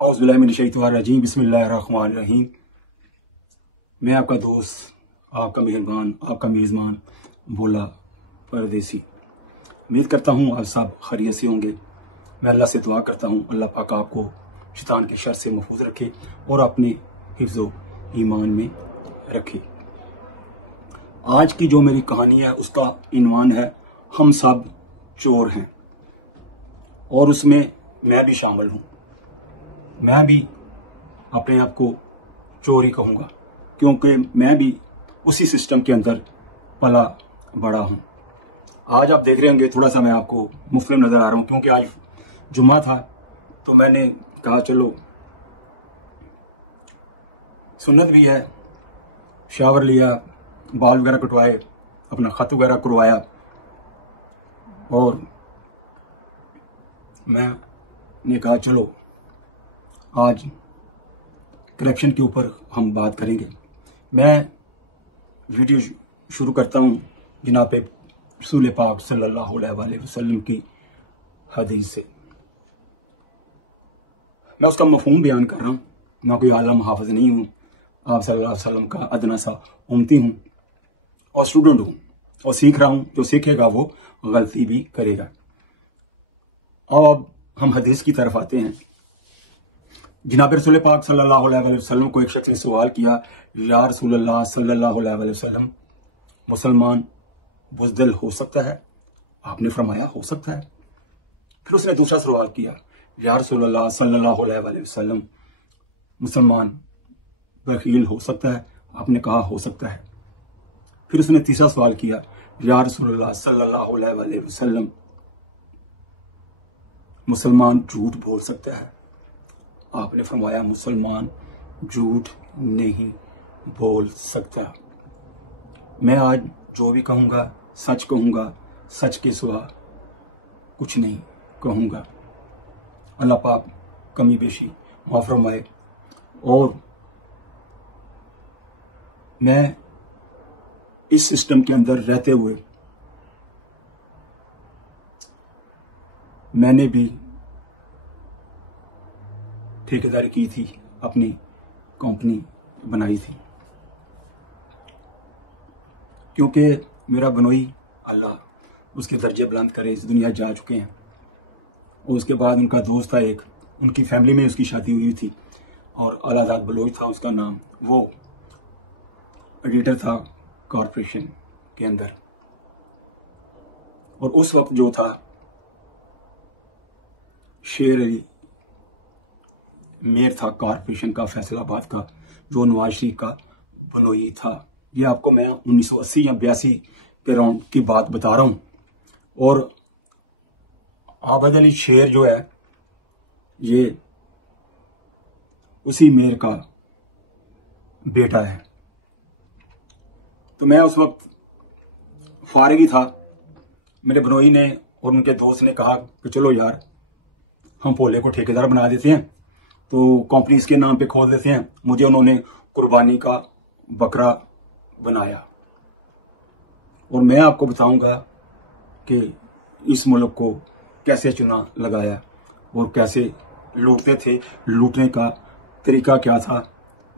औज़ुबिल्लाहिमिनश्शैतानिर्रजीम बिस्मिल्लाहिर्रहमानिर्रहीम। मैं आपका दोस्त, आपका मेहरबान, आपका मेज़बान भोला परदेसी। उम्मीद करता हूँ आप सब खैरियत से होंगे। मैं अल्लाह से दुआ करता हूँ अल्लाह पाक आपको शैतान के शर से महफूज रखे और अपने हिफ्ज़ो ईमान में रखे। आज की जो मेरी कहानी है उसका इन्वान है हम सब चोर हैं, और उसमें मैं भी शामिल हूँ। मैं भी अपने आप को चोर ही कहूँगा, क्योंकि मैं भी उसी सिस्टम के अंदर पला बड़ा हूँ। आज आप देख रहे होंगे थोड़ा सा मैं आपको मुफ्लिम नज़र आ रहा हूँ, क्योंकि आज जुम्मा था तो मैंने कहा चलो सुन्नत भी है, शावर लिया, बाल वगैरह कटवाए, अपना ख़त वगैरह करवाया, और मैंने कहा चलो आज करप्शन के ऊपर हम बात करेंगे। मैं वीडियो शुरू करता हूँ जनाब रसूल पाक सल्लल्लाहु अलैहि वसल्लम की हदीस से। मैं उसका मफहूम बयान कर रहा हूँ। मैं कोई आलम हाफिज नहीं हूँ, आप सल्लल्लाहु अलैहि वसल्लम का अदना सा उम्मती हूँ और स्टूडेंट हूँ और सीख रहा हूँ। जो सीखेगा वो गलती भी करेगा। अब हम हदीस की तरफ आते हैं। जनाब रसूल पाक सल्लल्लाहु अलैहि वसल्लम को एक शख्स ने सवाल किया, या रसूलल्लाह सल्लल्लाहु अलैहि वसल्लम, मुसलमान बुज़दिल हो सकता है? आपने फरमाया हो सकता है। फिर उसने दूसरा सवाल किया, या रसूलल्लाह सल्लल्लाहु अलैहि वसल्लम, मुसलमान बखील हो सकता है? आपने कहा हो सकता है। फिर उसने तीसरा सवाल किया, या रसूलल्लाह सल्लल्लाहु अलैहि वसल्लम, मुसलमान झूठ बोल सकता है? आपने फरमाया मुसलमान झूठ नहीं बोल सकता। मैं आज जो भी कहूँगा सच कहूँगा, सच के सिवा कुछ नहीं कहूँगा। अल्लाह पाक कमी बेशी माफ़ फरमाए। और मैं इस सिस्टम के अंदर रहते हुए मैंने भी ठेकेदारी की थी, अपनी कंपनी बनाई थी, क्योंकि मेरा बनोई अल्लाह उसके दर्जे बुलंद करे इस दुनिया जा चुके हैं। और उसके बाद उनका दोस्त था एक, उनकी फैमिली में उसकी शादी हुई थी और अलाजाद बलोच था उसका नाम। वो एडिटर था कॉरपोरेशन के अंदर, और उस वक्त जो था शेर अली मेयर था कॉरपोरेशन का, फैसलाबाद का, जो नवाज शरीफ का बनोई था। ये आपको मैं 1980 या 82 के राउंड की बात बता रहा हूँ। और आबद अली शेर जो है ये उसी मेयर का बेटा है। तो मैं उस वक्त फारिग ही था। मेरे बनोई ने और उनके दोस्त ने कहा कि चलो यार हम भोले को ठेकेदार बना देते हैं, तो कंपनी इसके नाम पे खोल देते हैं। मुझे उन्होंने कुर्बानी का बकरा बनाया, और मैं आपको बताऊंगा कि इस मुल्क को कैसे चुना लगाया और कैसे लूटते थे, लूटने का तरीका क्या था,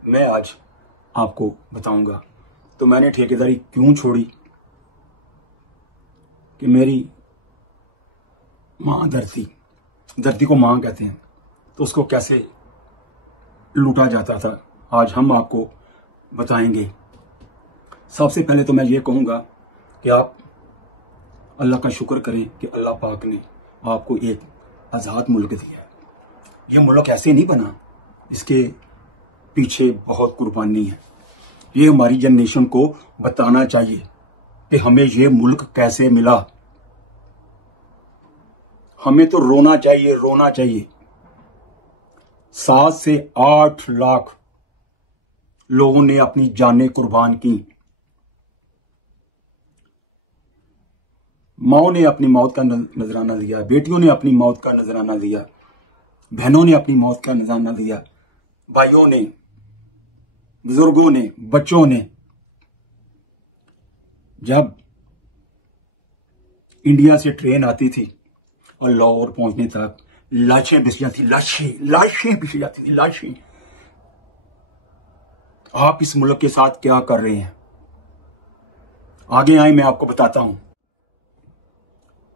मैं आज आपको बताऊंगा। तो मैंने ठेकेदारी क्यों छोड़ी कि मेरी माँ धरती को माँ कहते हैं, तो उसको कैसे लूटा जाता था, आज हम आपको बताएंगे। सबसे पहले तो मैं ये कहूँगा कि आप अल्लाह का शुक्र करें कि अल्लाह पाक ने आपको एक आज़ाद मुल्क दिया है। ये मुल्क ऐसे नहीं बना, इसके पीछे बहुत कुर्बानी है। ये हमारी जनरेशन को बताना चाहिए कि हमें ये मुल्क कैसे मिला। हमें तो रोना चाहिए, रोना चाहिए। 7 से 8 लाख लोगों ने अपनी जानें कुर्बान की। माओ ने अपनी मौत का नजराना दिया, बेटियों ने अपनी मौत का नजराना दिया, बहनों ने अपनी मौत का नजराना दिया, भाइयों ने, बुजुर्गों ने, बच्चों ने। जब इंडिया से ट्रेन आती थी और लाहौर पहुंचने तक लाशें बिछ जाती, लाशें बिछ जाती थी, लाशें। आप इस मुल्क के साथ क्या कर रहे हैं? आगे आए, मैं आपको बताता हूं।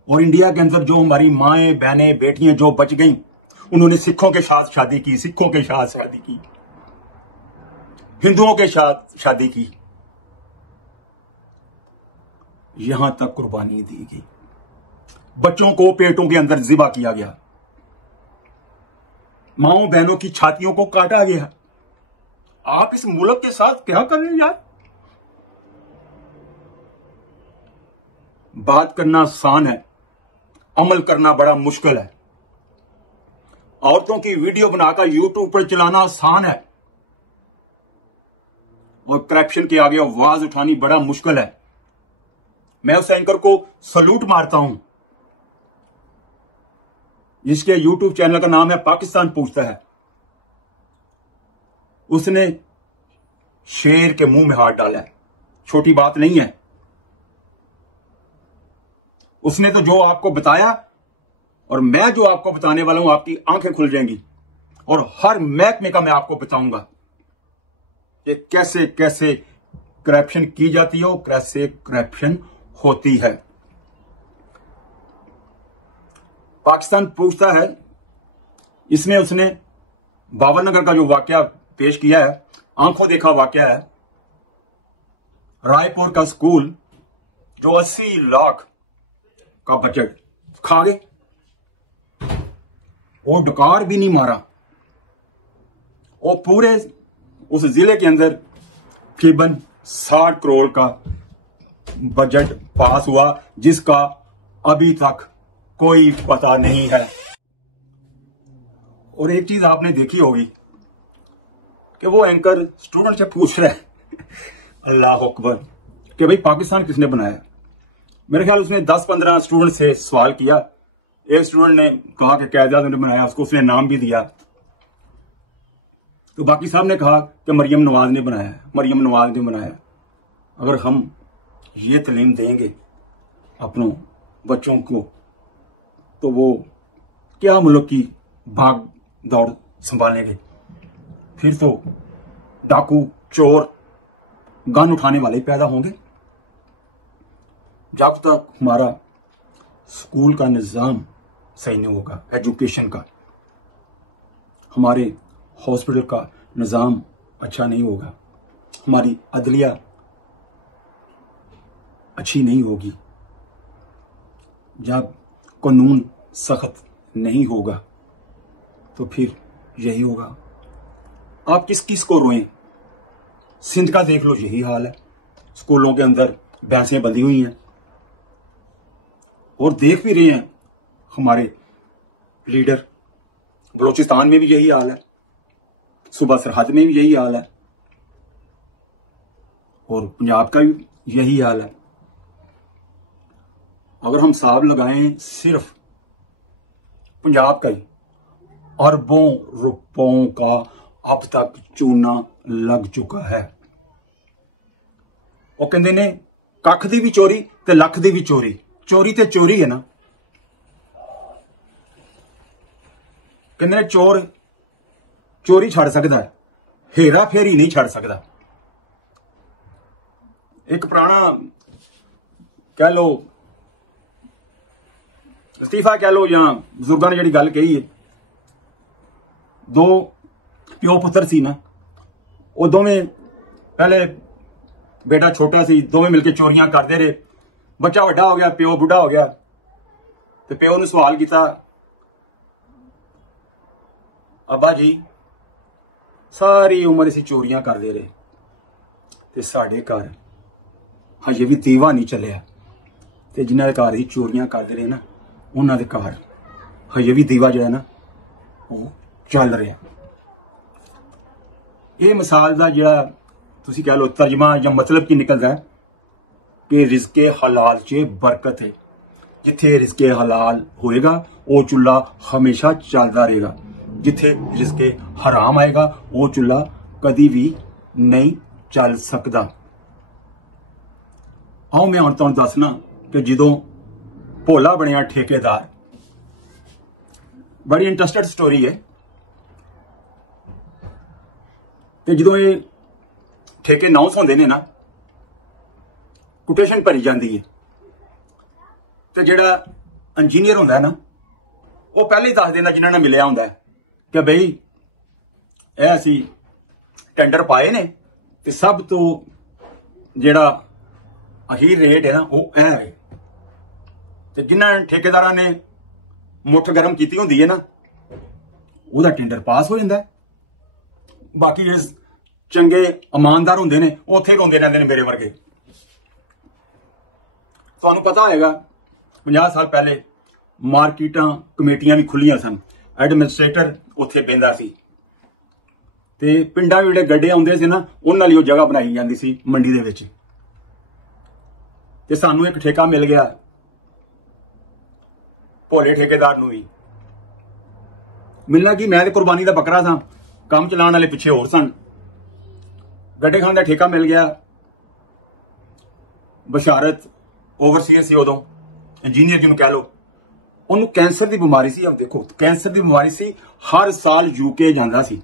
और इंडिया के अंदर जो हमारी माएं, बहनें, बेटियां जो बच गईं, उन्होंने सिखों के साथ शादी की, सिखों के साथ शादी की, हिंदुओं के साथ शादी की, यहां तक कुर्बानी दी गई, बच्चों को पेटों के अंदर जिबा किया गया, माओ बहनों की छातियों को काटा गया। आप इस मुल्क के साथ क्या कर रहे हैं यार? बात करना आसान है, अमल करना बड़ा मुश्किल है। औरतों की वीडियो बनाकर यूट्यूब पर चलाना आसान है, और करप्शन के आगे आवाज उठानी बड़ा मुश्किल है। मैं उस एंकर को सलूट मारता हूं जिसके यूट्यूब चैनल का नाम है पाकिस्तान पूछता है। उसने शेर के मुंह में हाथ डाला है, छोटी बात नहीं है। उसने तो जो आपको बताया, और मैं जो आपको बताने वाला हूं, आपकी आंखें खुल जाएंगी। और हर महकमे का मैं आपको बताऊंगा कि कैसे कैसे करप्शन की जाती है और कैसे करप्शन होती है। पाकिस्तान पूछता है, इसमें उसने बाबरनगर का जो वाकया पेश किया है, आंखों देखा वाकया है। रायपुर का स्कूल जो 80 लाख का बजट खा गए, वो डकार भी नहीं मारा, और पूरे उस जिले के अंदर तकरीबन 60 करोड़ का बजट पास हुआ, जिसका अभी तक कोई पता नहीं है। और एक चीज आपने देखी होगी कि वो एंकर स्टूडेंट से पूछ रहा है अल्लाह अकबर कि भाई पाकिस्तान किसने बनाया। मेरे ख्याल उसने 10-15 स्टूडेंट से सवाल किया। एक स्टूडेंट ने कहा कि कायद-ए-आज़म ने बनाया, उसको उसने नाम भी दिया। तो बाकी साहब ने कहा कि मरियम नवाज ने बनाया, मरियम नवाज ने बनाया। अगर हम ये तालीम देंगे अपनों बच्चों को, तो वो क्या मुल्क की भाग दौड़ संभालेंगे? फिर तो डाकू, चोर, गन उठाने वाले पैदा होंगे। जब तक हमारा स्कूल का निज़ाम सही नहीं होगा, एजुकेशन का, हमारे हॉस्पिटल का निज़ाम अच्छा नहीं होगा, हमारी अदलिया अच्छी नहीं होगी, जब कानून सख्त नहीं होगा, तो फिर यही होगा। आप किस किस को रोएं? सिंध का देख लो, यही हाल है। स्कूलों के अंदर भैंसें बंधी हुई हैं, और देख भी रहे हैं हमारे लीडर। बलोचिस्तान में भी यही हाल है, सूबा सरहद में भी यही हाल है, और पंजाब का भी यही हाल है। अगर हम हिसाब लगाएं सिर्फ पंजाब का ही, अरबों रुपयों का अब तक चूना लग चुका है। वो कहते ने कख दी भी चोरी ते लख दी भी चोरी, चोरी ते चोरी है ना। कहते ने चोर चोरी छड़ सकता है, हेरा फेरी नहीं छड़ सकता। एक पुराना कह लो, इस्तीफा कह लो, या बुजुर्गों ने जी गल कही है, दो प्यो पुत्र सी ना, वो दोवें पहले बेटा छोटा सी, दोवें मिलके चोरियां करते रहे। बच्चा वड्डा हो गया, प्यो बुढ़ा हो गया, तो प्यो ने सवाल किया, अब्बा जी सारी उम्र असीं चोरियां करते रहे, ते साडे घर हजे भी दीवा नहीं चलिया, ते जिन्हां दे घर ही चोरियां करते रहे ना, उन्हां दे घर हजे भी दीवा जिहड़ा ना वो चल रहा। ये मिसाल का जिहड़ा तुसीं कह लो तर्जमा या मतलब की निकलता है कि रिज़्क़े हलाल च बरकत है। जिथे रिज़्क़े हलाल होएगा वो चूल्हा हमेशा चलता रहेगा, जिथे रिज़्क़े हराम आएगा वो चूल्हा कभी भी नहीं चल सकता। आओ मैं हुण तुहानूं दसना कि जदों भोला बनिया ठेकेदार, बड़ी इंटरस्टिड स्टोरी है। तो जो ये ठेके अनाउंस होंगे ने ना, कोटेशन भरी जाती है, तो जोड़ा इंजीनियर होंदा है ना, वो पहले ही दस देना जिन्होंने मिलया होंदा है कि बई ये असी टेंडर पाए ने, तो सब तो जोड़ा अखीर रेट है ना वो है। तो जिन्होंने ठेकेदार ने मुठ गर्म की होंगी है ना, वह टेंडर पास हो जाता है। बाकी जो चंगे ईमानदार होंगे ने उत्थे रोंदे रहंदे ने मेरे वर्गे। तुहानूं पता होएगा 50 साल पहले मार्केटां कमेटियां भी खुलियां सन, एडमिनिस्ट्रेटर उत्थे बहिंदा सी, ते पिंडां विच जिहड़े गड्डे आउंदे सी ना उन्हां लई ओह जगह बनाई जांदी सी मंडी दे विच। ते सानूं एक ठेका मिल गया, भोले ठेकेदार नूं भी मिलना कि मैं तो कुर्बानी का बकरा था, काम चलाने वाले पिछे होर सन। गड्डे खाने का ठेका मिल गया। बशारत ओवरसीयर सी उदों, इंजीनियर जिन्होंने कह लो, उन्होंने कैंसर की बीमारी सी। अब देखो कैंसर की बीमारी सी, हर साल यूके जांदा सी,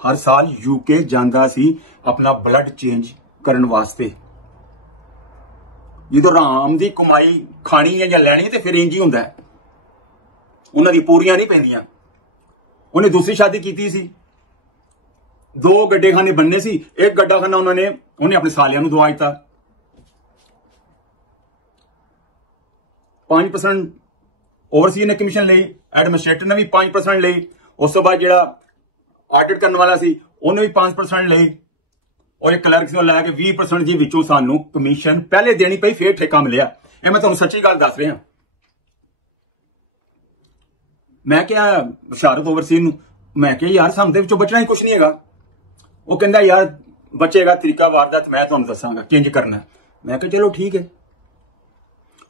हर साल यूके जांदा सी अपना ब्लड चेंज करने वास्ते। जो राम की कमाई खानी है या लैनी तो फिर इंज ही होंदा है, उन्होंने पूरियां नहीं पैंदियां। उन्हें दूसरी शादी की सी, 2 गड्डे खाने बनने सी, एक गड्डा खाना उन्हें अपने सालियां नूं दवा दिता। 5% ओवरसीयर ने कमीशन ली, एडमिनिस्ट्रेटर ने भी 5% ली, उस तो बाद जिहड़ा ऑडिट करने वाला सी उन्हें भी 5% ली, और एक क्लर्क से लैके 20% जी विचों सानू कमीशन पहले देनी पई, फिर ठेका मिलिया। ये मैं तुहानूं सच्ची गल दस रहा। मैं क्या बशारत ओवरसीयर नूं, मैं क्या यार सानूं दे विचों बचना ही कुछ नहीं हैगा। वो कहंदा यार बचेगा तरीका वारदात मैं तुहानूं दसांगा किंज करना। मैं कहा चलो ठीक है।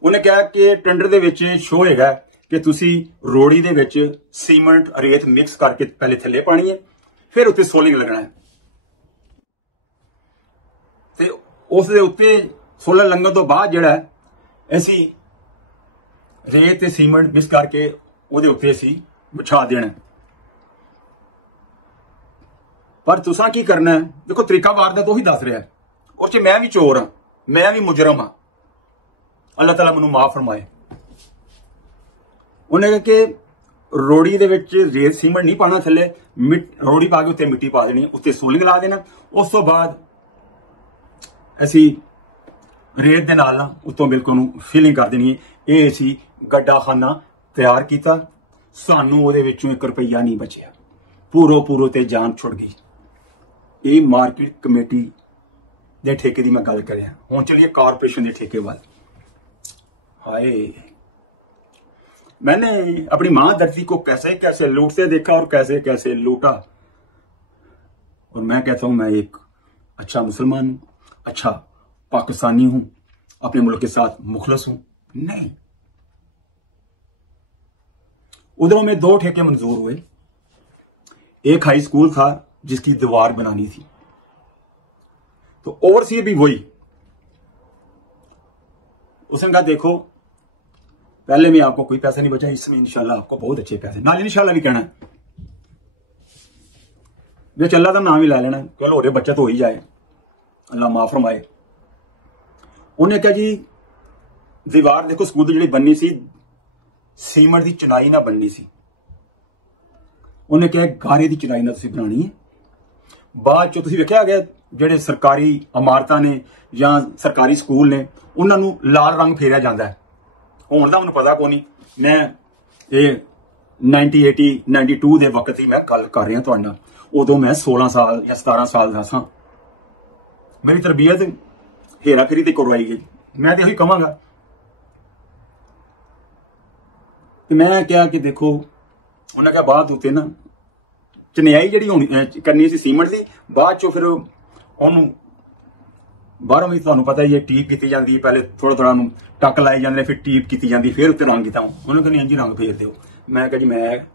उन्हें कहा कि टेंडर दे विच शो हैगा कि तुसी रोड़ी दे विच सीमेंट रेत मिक्स करके पहले थल्ले पानी है, फिर उत्ते सोलिंग लगना है, ते उस दे उत्ते सोलर लंघण तो बाद जिहड़ा असी रेत ते सीमेंट मिक्स करके उहदे उत्ते असी बिछा देना। पर तुसां की करना है, देखो तरीका वारदात उही दस रहा है, और च मैं भी चोर हाँ, मैं भी मुजरम हाँ, अल्लाह ताला मैनूं माफ फरमाए। उन्हें कहा कि रोड़ी दे विच रेत सीमेंट नहीं पाना, थल्ले रोड़ी पा के उत्ते मिट्टी पा देनी, उत्ते सोलिंग ला देना। उस तो बाद असी रेत दे नाल ना उत्तों बिल्कुल फिलिंग कर देनी है। ये असी गड्डा खाना तैयार किया, सानू उहदे विचों 1 रुपया नहीं बचिया, पूरो पूरो ते जान छुड़ गई। ये मार्केट कमेटी दे ठेके की मैं गल कर रहा। हुण चलिए कारपोरेशन के ठेके वाल। हाय, मैंने अपनी मां धरती को कैसे कैसे लूटते देखा और कैसे कैसे लूटा, और मैं कहता हूं मैं एक अच्छा मुसलमान हूं, अच्छा पाकिस्तानी हूं, अपने मुल्क के साथ मुखलस हूं। नहीं, उधरों में 2 ठेके मंजूर हुए। एक हाई स्कूल था जिसकी दीवार बनानी थी, तो ओवरसीयर भी वही। उसने कहा देखो पहले में आपको कोई पैसा नहीं बचा, इसमें इंशाल्लाह आपको बहुत अच्छे पैसे, नाल इंशाल्लाह भी कहना वे चला तो नाम ही ला लेना, चलो हो रहे बच्चा तो हो ही जाए, अल्लाह माफ फरमाए। उन्हें कहा जी दीवार देखो स्कूल की जी बननी सी, सीमेंट की चिनाई ना बननी सी। उन्हें कहा गारे की चिनाई ना तुसीं बनानी है। बाद चो तुसीं वेखिया गया जिहड़े सरकारी इमारतां ने या सरकारी स्कूल ने उन्होंने लाल रंग फेरिया जाता है। हुण दा मैनूं पता कोई नहीं, मैं ये 1980-92 के वक्त ही मैं गल कर रहा तुहाडे नाल। उदों मैं 16 साल या 17 साल का सां। मेरी तरबियत हेरा फेरी ते करवाई गई। मैं तो यही कहांगा कि मैं क्या कि देखो उन्हें क्या बाद उत्ते ना चनियाई जिहड़ी होनी करनी सी सीमेंट की, बाद चो फिर उन्होंने बाहरों भी तुहानूं पता ही है टीप की जाती, पहले थोड़ा थोड़ा टक लाई जाते, फिर टीप की जाती, फिर उत्ते रंग किया। उन्होंने कहा इंज रंग फेर दो। मैं कहा जी मैं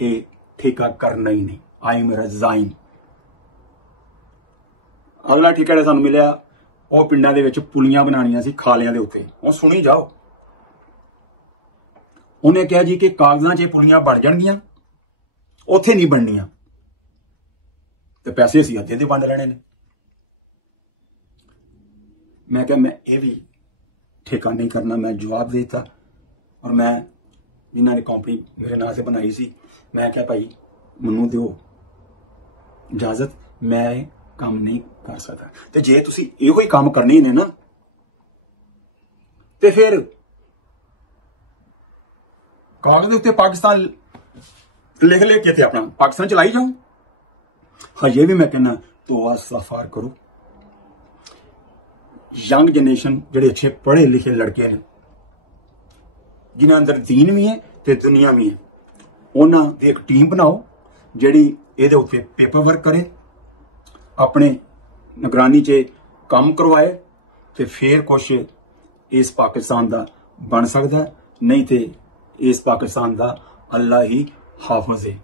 ये ठेका करना ही नहीं, आई मेरा रिजाइन। अगला ठेका जिहड़ा सानूं मिलिया वो पिंडां दे विच पुलियां बनाणियां सी खालियां दे उत्ते। हुण सुनी जाओ, ਉਹਨੇ ਕਿਹਾ ਜੀ ਕਿ ਕਾਗਜ਼ਾਂ 'ਚ ਪੁਲੀਆਂ ਬਣ ਜਾਣਗੀਆਂ, ਉੱਥੇ ਨਹੀਂ ਬਣਨੀਆਂ, ਤੇ ਪੈਸੇ ਅਸੀਂ ਅੱਧੇ ਦੇ ਵੰਡ ਲੈਣੇ ਨੇ। मैं क्या मैं ये भी ठेका नहीं करना, मैं जवाब देता। और मैं जिन्होंने कंपनी मेरे नाम से बनाई सी, मैं क्या भाई मैनू दो इजाजत, मैं काम नहीं कर सकता। तो जे तुसी इहो ही काम करने ने ना, तो फिर कागज उत्ते पाकिस्तान लिख ले के अपना पाकिस्तान चलाई जाओ। हाँ, ये भी मैं कहना तो इस्तगफार करो। यंग जनरेशन ਜਿਹੜੇ अच्छे पढ़े लिखे लड़के ने, जिन्हां अंदर दीन भी है ते दुनिया भी है, उन्हां दी एक टीम बनाओ ਜਿਹੜੀ ਇਹਦੇ ਉੱਤੇ पेपर वर्क करे, अपने निगरानी च काम करवाए, ते फिर कुछ इस पाकिस्तान दा बन सकदा। नहीं ते इस पाकिस्तान दा अल्लाह ही हाफिज है।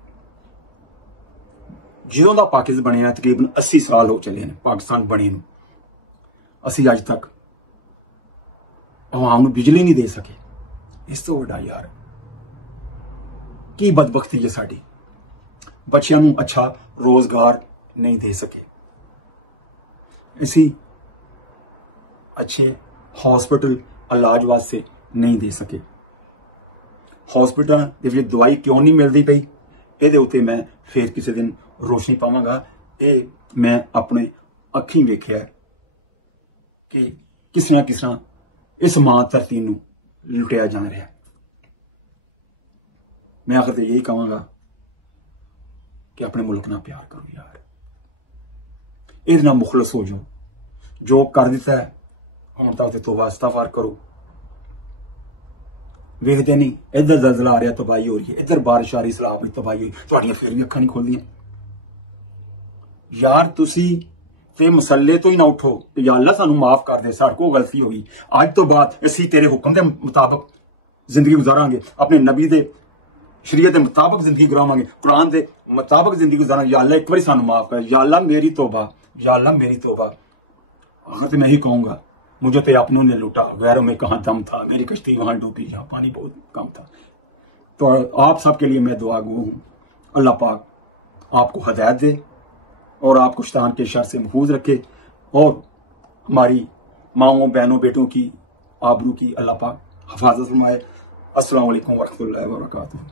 ਜਦੋਂ ਦਾ पाकिस्तान ਬਣਿਆ तकरीबन 80 साल हो चले ने पाकिस्तान बने ਨੂੰ, ਅਸੀਂ ਅੱਜ ਤੱਕ ਆਵਾਮ ਨੂੰ ਬਿਜਲੀ ਨਹੀਂ ਦੇ ਸਕੇ। ਇਸ ਤੋਂ ਵੱਡਾ ਯਾਰ ਕੀ ਬਦਬਖਤੀ ਹੈ ਸਾਡੀ। ਬੱਚਿਆਂ ਨੂੰ ਅੱਛਾ ਰੋਜ਼ਗਾਰ ਨਹੀਂ ਦੇ ਸਕੇ, ਅਸੀਂ ਅੱਛੇ ਹਸਪੀਟਲ ਇਲਾਜ ਵਾਸਤੇ ਨਹੀਂ ਦੇ ਸਕੇ। ਹਸਪੀਟਲਾਂ ਦੇ ਵਿੱਚ ਦਵਾਈ ਕਿਉਂ ਨਹੀਂ ਮਿਲਦੀ ਪਈ, ਇਹਦੇ ਉੱਤੇ ਮੈਂ ਫੇਰ ਕਿਸੇ ਦਿਨ ਰੋਸ਼ਨੀ ਪਾਵਾਂਗਾ। ਇਹ ਮੈਂ ਆਪਣੇ ਅੱਖੀਂ ਵੇਖਿਆ कि किस तरह इस मां धरती नूं लुटिया जा रहा है। मैं आखिर यही कहूँगा कि अपने मुल्क नाल प्यार करो यार, इहदे नाल मुखलस हो जाओ। जो कर दिता है हुण तां तौबा इस्तगफार करो। वेखदे नहीं इधर ज़लज़ला आ रहा, तबाही हो रही है, इधर बारिश आ रही, सैलाब की तबाही हुई, तुहाड़ियां फिर भी अखां नहीं खुलदियां। यार तुसी ते मसले तो ही ना उठो, या अल्लाह सानू माफ कर दे, साडे कोल गलती हो गई, अज तो बाद असीं तेरे हुक्म के मुताबिक जिंदगी गुजारांगे, अपने नबी दे शरीयत के मुताबिक जिंदगी गुजारांगे, कुरान के मुताबिक जिंदगी गुजारांगे। या अल्लाह एक बार सानू माफ कर, या अल्लाह मेरी तौबा, या अल्लाह मेरी तौबा। आखिर तो मैं ही कहूँगा, मुझे तो अपनों ने लूटा, गैरों में कहाँ दम था, मेरी कश्ती वहां डूबी, यहाँ पानी बहुत कम था। तो आप सबके लिए मैं दुआ गो हूँ, अल्लाह पाक आपको हदायत दे और आपको शैतान के शर से महफूज रखे, और हमारी माओं बहनों बेटों की आबरू की अल्लाह पाक हिफाजत फरमाए। अस्सलाम वालेकुम वरहमतुल्लाहि वबरकातुहू।